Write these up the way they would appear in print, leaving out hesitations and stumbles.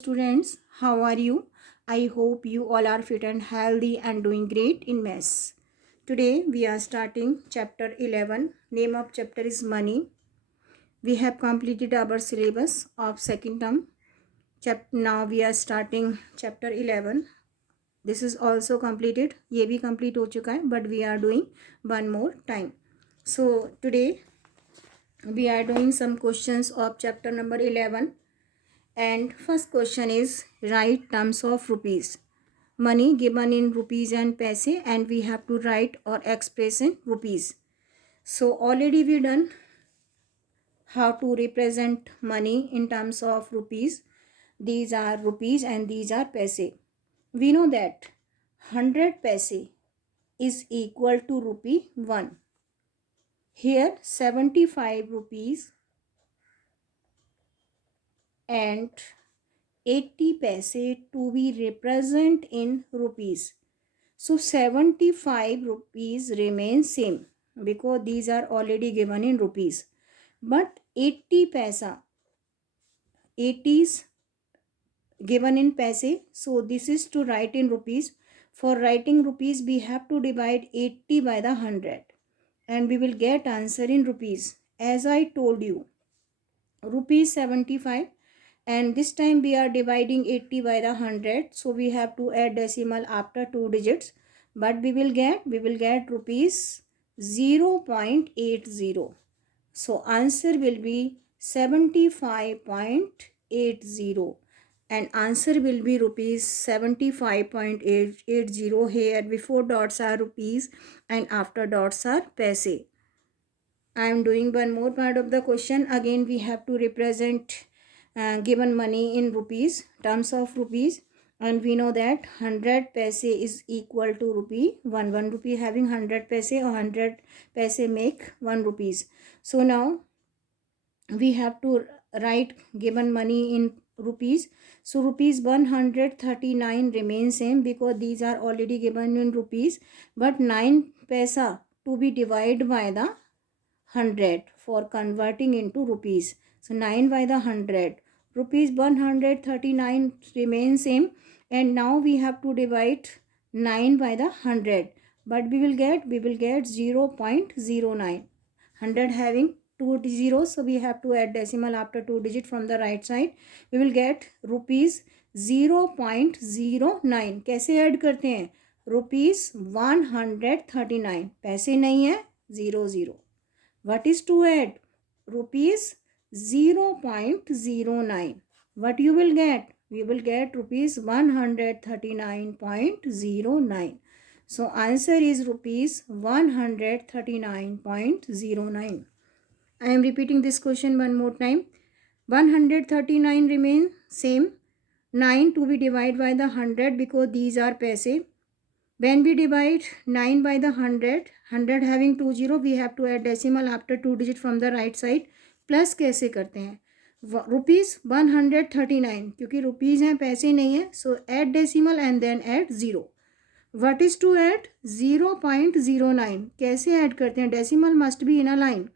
Students, how are you? I hope you all are fit and healthy and doing great in maths. Today we are starting chapter 11. Name of chapter is money. We have completed our syllabus of second term. Now we are starting chapter 11. This is also completed. ये भी complete हो चुका है, but we are doing one more time. So today we are doing some questions of chapter number 11. And first question is write terms of rupees. Money given in rupees and paise, and we have to write or express in rupees. So already we done how to represent money in terms of rupees. These are rupees and these are paise. We know that 100 paise is equal to rupee 1. Here 75 rupees and 80 paise to be represent in rupees. So 75 rupees remain same because these are already given in rupees. But 80 paisa, 80 is given in paise. So this is to write in rupees. For writing rupees, we have to divide 80 by the 100. And we will get answer in rupees. As I told you, rupees 75. And this time we are dividing 80 by the 100. So we have to add decimal after 2 digits. But we will get rupees 0.80. So answer will be 75.80. And answer will be rupees 75.80. Here before dots are rupees and after dots are paise. I am doing one more part of the question. Again we have to represent given money in rupees, terms of rupees, and we know that 100 paise is equal to rupee 1. 1 rupee having 100 paise or 100 paise make 1 rupees. So now we have to write given money in rupees. So rupees 139 remain same because these are already given in rupees, but 9 paisa to be divided by the 100 for converting into rupees. So 9 by the 100. Rupees 139 remain same, and now we have to divide 9 by the 100. But we will get 0.09. 100 having 2 zeros, so we have to add decimal after 2 digit from the right side. We will get rupees 0.09. कैसे add करते हैं? Rupees 139 पैसे नहीं है, 0. What is to add? Rupees 0.09. What you will get? We will get rupees 139.09. So answer is rupees 139.09. I am repeating this question one more time. 139 remain same. 9 to be divided by the 100 because these are paise. When we divide 9 by the 100, 100 having 2 0, we have to add decimal after 2 digit from the right side. Plus कैसे करते हैं? Rupees 139 क्योंकि rupees हैं पैसे नहीं है, so add decimal and then add 0. What is to add? 0.09. कैसे add करते हैं? Decimal must be in a line.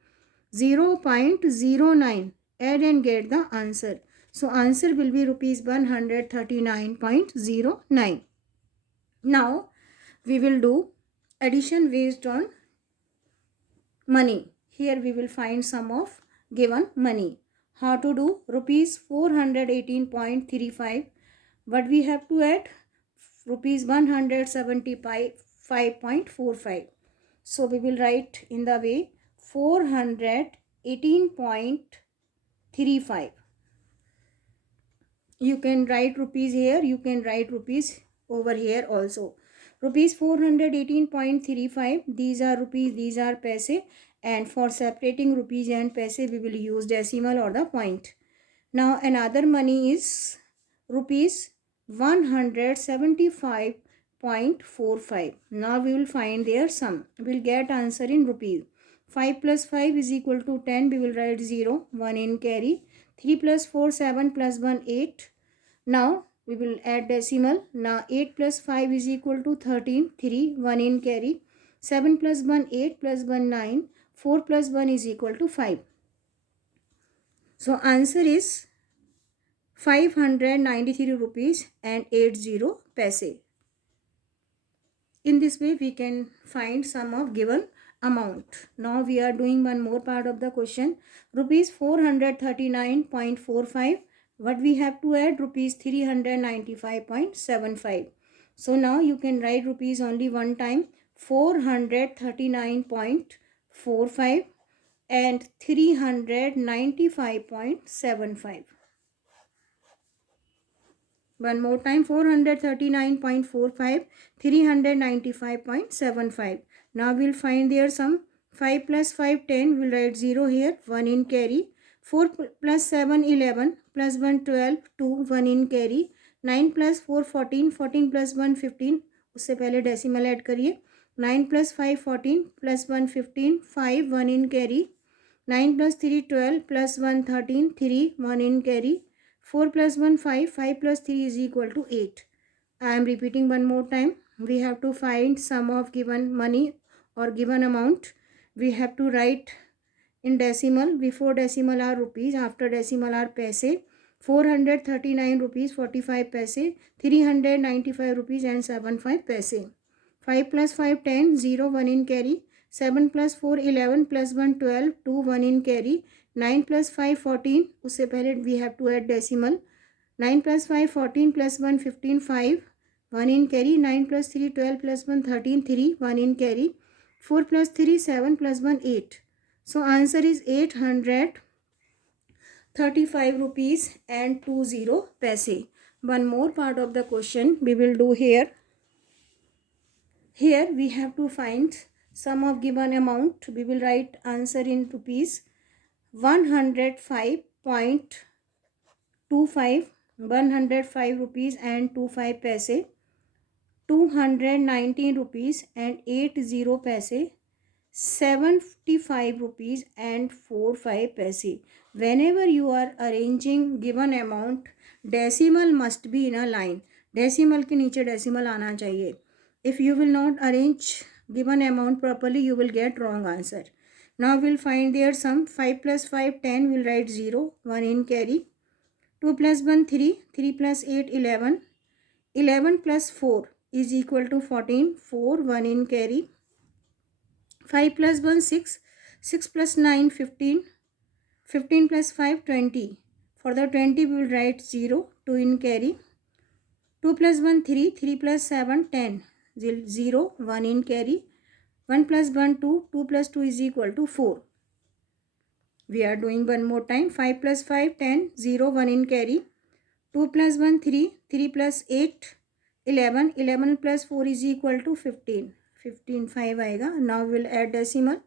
0.09. Add and get the answer. So answer will be rupees 139.09. Now we will do addition based on money. Here we will find sum of given money. How to do? Rupees 418.35. But we have to add rupees 175.45. So we will write in the way 418.35. You can write rupees here, you can write rupees over here also. Rupees 418.35. These are rupees, these are paise, and for separating rupees and paise we will use decimal or the point. Now another money is rupees 175.45. Now we will find their sum. We will get answer in rupees. 5 plus 5 is equal to 10. We will write 0. 1 in carry. 3 plus 4 7 plus 1 8. Now we will add decimal. Now 8 plus 5 is equal to 13. 3. 1 in carry. 7 plus 1 8 plus 1 9. 4 plus 1 is equal to 5. So answer is 593 rupees and 80 paise. In this way we can find sum of given amount. Now we are doing one more part of the question. Rupees 439.45. What we have to add? Rupees 395.75. So now you can write rupees only one time. 439.45 and 395.75. One more time, 439.45, 395.75. Now we'll find their sum. 5 plus 5, 10. We'll write 0 here. 1 in carry. 4 plus 7, 11. Plus 1, 12. 2, 1 in carry. 9 plus 4, 14. 14 plus 1, 15. उससे पहले decimal add करिए. 9 plus 5, 14. Plus 1, 15. 5, 1 in carry. 9 plus 3, 12. Plus 1, 13. 3, 1 in carry. 4 plus 1, 5. 5 plus 3 is equal to 8. I am repeating one more time. We have to find sum of given money or given amount. We have to write in decimal. Before decimal are rupees. After decimal are paise. 439 rupees 45 paise. 395 rupees and 75 paise. 5 plus 5, 10. 0, 1 in carry. 7 plus 4, 11. Plus 1, 12. 2, 1 in carry. 9 plus 5, 14. उससे पहले we have to add decimal. 9 plus 5, 14. Plus 1, 15. 5, 1 in carry. 9 plus 3, 12. Plus 1, 13. 3, 1 in carry. 4 plus 3, 7. Plus 1, 8. So answer is 835 rupees and 20 paise. One more part of the question we will do here. Here we have to find sum of given amount. We will write answer in rupees. 105.25, 105 rupees and 25 paise. 219 rupees and 80 paise. 75 rupees and 45 paise. Whenever you are arranging given amount, decimal must be in a line. Decimal के नीचे decimal आना चाहिए. If you will not arrange given amount properly, you will get wrong answer. Now we'll find their sum. 5 plus 5, 10. We'll write 0, 1 in carry. 2 plus 1, 3. 3 plus 8, 11. 11 plus 4 is equal to 14. 4, 1 in carry. 5 plus 1, 6. 6 plus 9, 15. 15 plus 5, 20. For the 20, we will write 0, 2 in carry. 2 plus 1, 3. 3 plus 7, 10. 0, 1 in carry. 1 plus 1, 2. 2 plus 2 is equal to 4. We are doing one more time. 5 plus 5, 10. 0, 1 in carry. 2 plus 1, 3. 3 plus 8, 11. 11 plus 4 is equal to 15. 15, 5 आएगा. Now we will add decimal.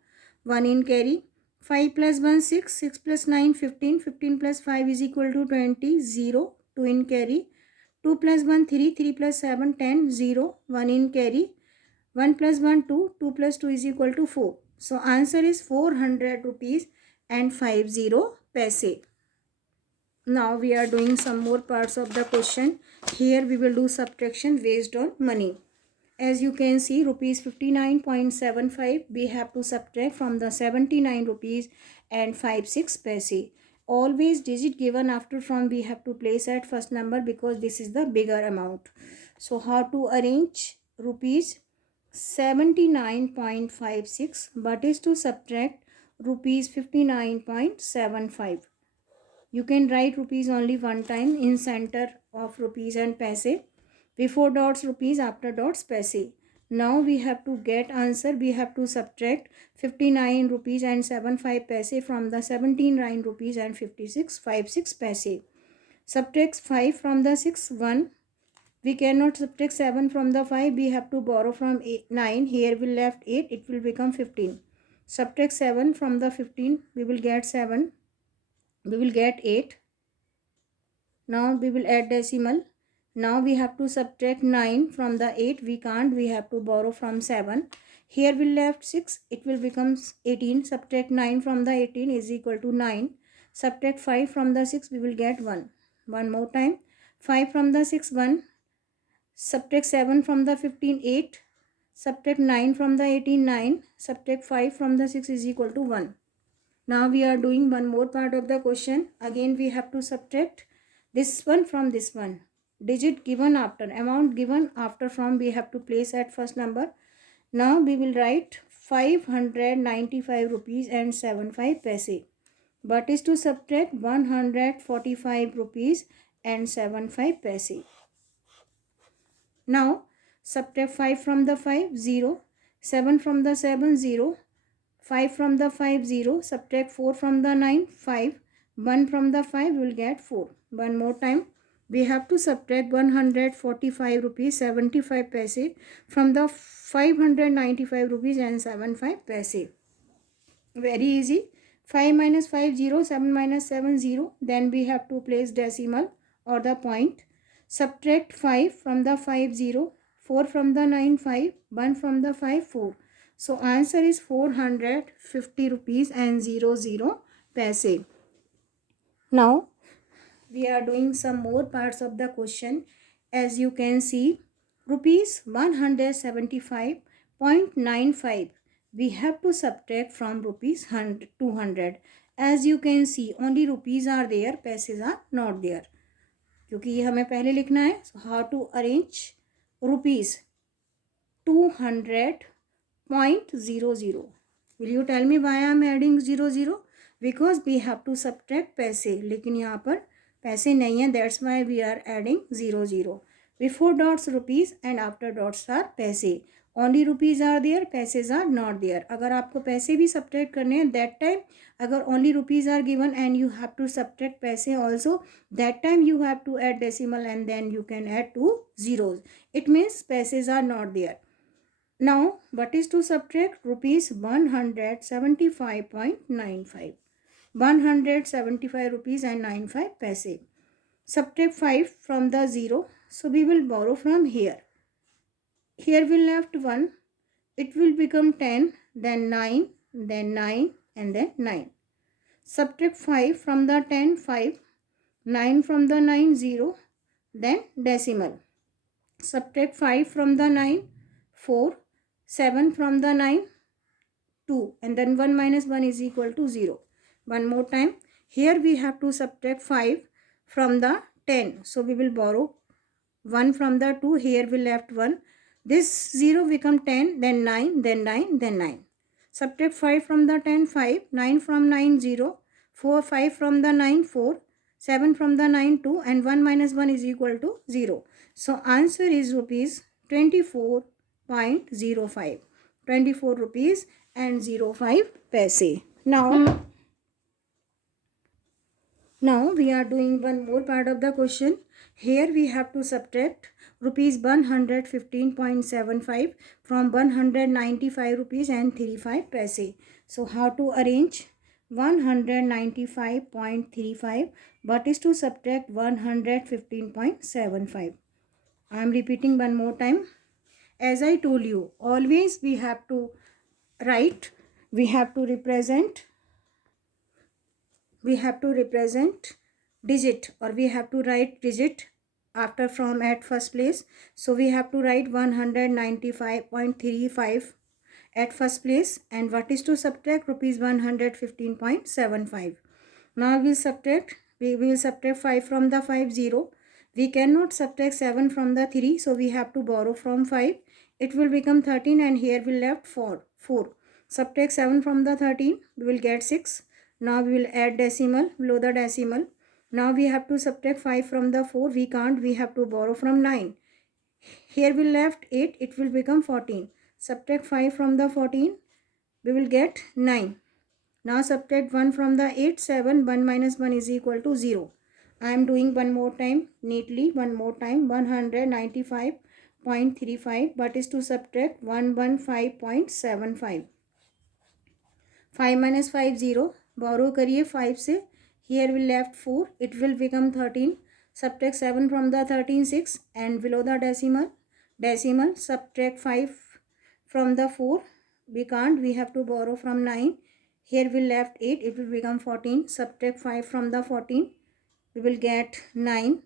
1 in carry. 5 plus 1, 6. 6 plus 9, 15. 15 plus 5 is equal to 20. 0, 2 in carry. 2 plus 1, 3. 3 plus 7, 10. 0, 1 in carry. 1 plus 1, 2. 2 plus 2 is equal to 4. So answer is 400 rupees and 50 paise. Now we are doing some more parts of the question. Here we will do subtraction based on money. As you can see, rupees 59.75 we have to subtract from the 79 rupees and 56 paise. Always digit given after from we have to place at first number because this is the bigger amount. So how to arrange rupees 79.56 but is to subtract rupees 59.75. You can write rupees only one time in center of rupees and paise. Before dots rupees, after dots paise. Now we have to get answer. We have to subtract 59 rupees and 75 paise from the 79 rupees and 56 paise. Subtract 5 from the 6, 1. We cannot subtract 7 from the 5. We have to borrow from 9. Here we left 8. It will become 15. Subtract 7 from the 15. We will get 7. We will get 8. Now we will add decimal. Now we have to subtract 9 from the 8. We can't. We have to borrow from 7. Here we left 6. It will become 18. Subtract 9 from the 18 is equal to 9. Subtract 5 from the 6. We will get 1. One more time. 5 from the 6, 1. Subtract 7 from the 15, 8. Subtract 9 from the 18, 9. Subtract 5 from the 6 is equal to 1. Now we are doing one more part of the question. Again we have to subtract. This one from this one. Digit given after, amount given after from, we have to place at first number. Now we will write 595 rupees and 75 paise. But is to subtract 145 rupees and 75 paise. Now subtract 5 from the 5, 0. 7 from the 7, 0. 5 from the 5, 0. Subtract 4 from the 9, 5. 1 from the 5, we will get 4. One more time. We have to subtract 145 rupees 75 paise from the 595 rupees and 75 paise. Very easy. 5 minus 5, 0. 7 minus 7, 0. Then we have to place decimal or the point. Subtract 5 from the 5, 0. 4 from the 9, 5. 1 from the 5, 4. So answer is 450 rupees and 00 paise. Now we are doing some more parts of the question. As you can see, rupees 175.95 we have to subtract from rupees 200. As you can see, only rupees are there, passage are not there. क्योंकि ये हमें पहले लिखना है. So how to arrange rupees 200.00. Will you tell me why I am adding 00? Because we have to subtract पैसे, लेकिन यहाँ पर पैसे नहीं है. That's why we are adding 00. Before dots rupees and after dots are पैसे. Only rupees are there, passage are not there. अगर आपको पैसे भी subtract करने हैं, that time अगर only rupees are given and you have to subtract पैसे also, that time you have to add decimal and then you can add two zeros. It means passage are not there. Now what is to subtract? Rupees 175.95. 175 rupees and 95 paise. Subtract 5 from the 0. So we will borrow from here. Here we left 1. It will become 10, then 9, then 9 and then 9. Subtract 5 from the 10, 5. 9 from the 9, 0. Then decimal. Subtract 5 from the 9, 4. 7 from the 9, 2. And then 1 minus 1 is equal to 0. One more time. Here we have to subtract 5 from the 10. So we will borrow 1 from the 2. Here we left 1. This 0 become 10, then 9, then 9, then 9. Subtract 5 from the 10, 5. 9 from 9, 0. 5 from the 9, 4. 7 from the 9, 2. And 1 minus 1 is equal to 0. So answer is rupees 24.05. 24 rupees and 05 paise. Now we are doing one more part of the question. Here we have to subtract rupees 115.75 from 195 rupees and 35 paise. So how to arrange 195.35 but is to subtract 115.75. I am repeating one more time. As I told you, always we have to write, we have to represent digit, or we have to write digit after from at first place. So we have to write 195.35 at first place, and what is to subtract? Rupees 115.75. Now we will subtract 5 from the 5, 0. We cannot subtract 7 from the 3, so we have to borrow from 5. It will become 13 and here we left 4. Subtract 7 from the 13, we will get 6. Now we will add decimal below the decimal. Now we have to subtract 5 from the 4. We can't. We have to borrow from 9. Here we left 8. It will become 14. Subtract 5 from the 14. We will get 9. Now subtract 1 from the 8. 7. 1 minus 1 is equal to 0. I am doing one more time neatly. One more time. 195.35 but is to subtract 115.75. 5 minus 5, 0. Borrow करिए 5 से. Here we left 4. It will become 13. Subtract 7 from the 13, 6. And below the decimal. Subtract 5 from the 4. We can't. We have to borrow from 9. Here we left 8. It will become 14. Subtract 5 from the 14. We will get 9.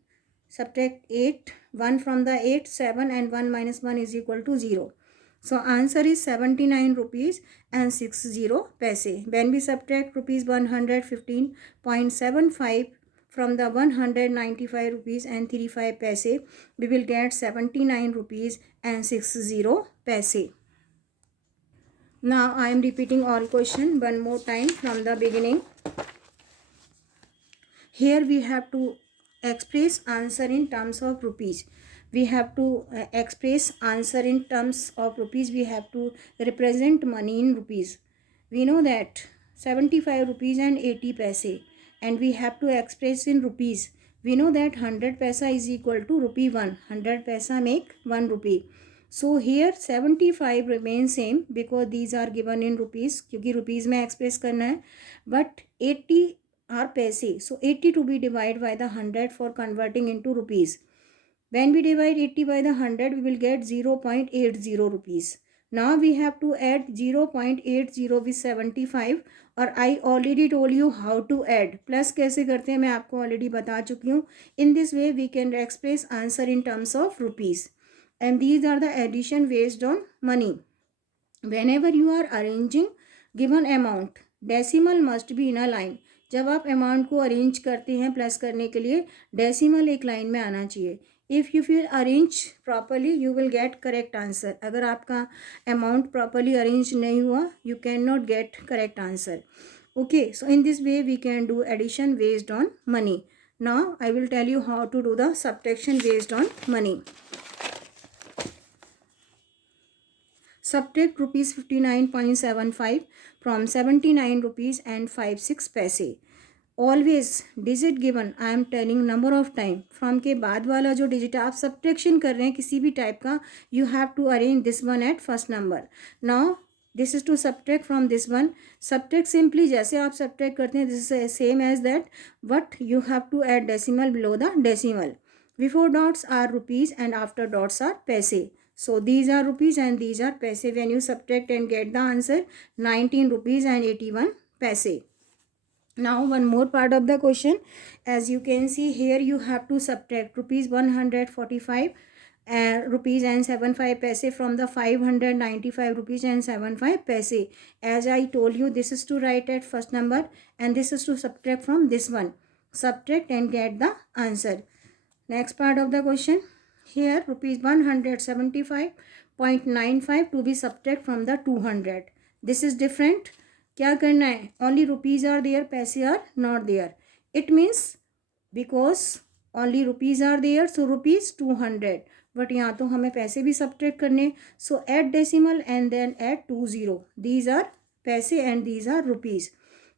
Subtract 8. 1 from the 8, 7. And 1 minus 1 is equal to 0. So answer is 79 rupees and 60 paise. When we subtract rupees 115.75 from the 195 rupees and 35 paise, we will get 79 rupees and 60 paise. Now I am repeating all question one more time from the beginning. Here we have to express answer in terms of rupees. We have to express answer in terms of rupees. We have to represent money in rupees. We know that 75 rupees and 80 paise, and we have to express in rupees. We know that 100 paisa is equal to rupee 1. 100 paisa make 1 rupee. So here 75 remains same because these are given in rupees, क्योंकि rupees में express करना है. But 80 are paise. So 80 to be divided by the 100 for converting into rupees. When we divide 80 by the 100, we will get 0.80 rupees. Now we have to add 0.80 with 75, और I already told you how to add. Plus कैसे करते हैं मैं आपको already बता चुकी हूँ. In this way we can express answer in terms of rupees. And these are the addition based on money. Whenever you are arranging given amount, decimal must be in a line. जब आप amount को arrange करते हैं plus करने के लिए, decimal एक line में आना चाहिए. If you will arrange properly you will get correct answer. अगर आपका अमाउंट प्रॉपरली अरेंज नहीं हुआ, you can not get correct answer. Okay, so in this way we can do addition based on money. Now I will tell you how to do the subtraction based on money. Subtract rupees 59.75 from 79 rupees and 56 paise. Always digit given, I am telling number of time. From के बाद वाला जो digit आप subtraction कर रहे हैं किसी भी type का, you have to arrange this one at first number. Now this is to subtract from this one. Subtract simply जैसे आप subtract करते हैं, this is same as that, but you have to add decimal below the decimal. Before dots are rupees and after dots are paise. So these are rupees and these are paise. When you subtract and get the answer 19 rupees and 81 paise. Now one more part of the question. As you can see here, you have to subtract rupees 145 rupees and 75 paise from the 595 rupees and 75 paise. As I told you, this is to write at first number and this is to subtract from this one. Subtract and get the answer. Next part of the question. Here rupees 175.95 to be subtract from the 200. This is different. क्या करना है? Only rupees are there, paise are not there. It means because only rupees are there, so rupees 200. But यहाँ तो हमें पैसे भी subtract करने. So add decimal and then add 20. These are paise and these are rupees.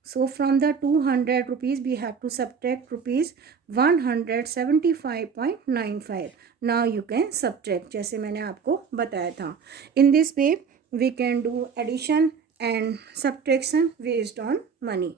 So from the 200 rupees we have to subtract rupees 175.95. Now you can subtract जैसे मैंने आपको बताया था. In this way we can do addition and subtraction based on money.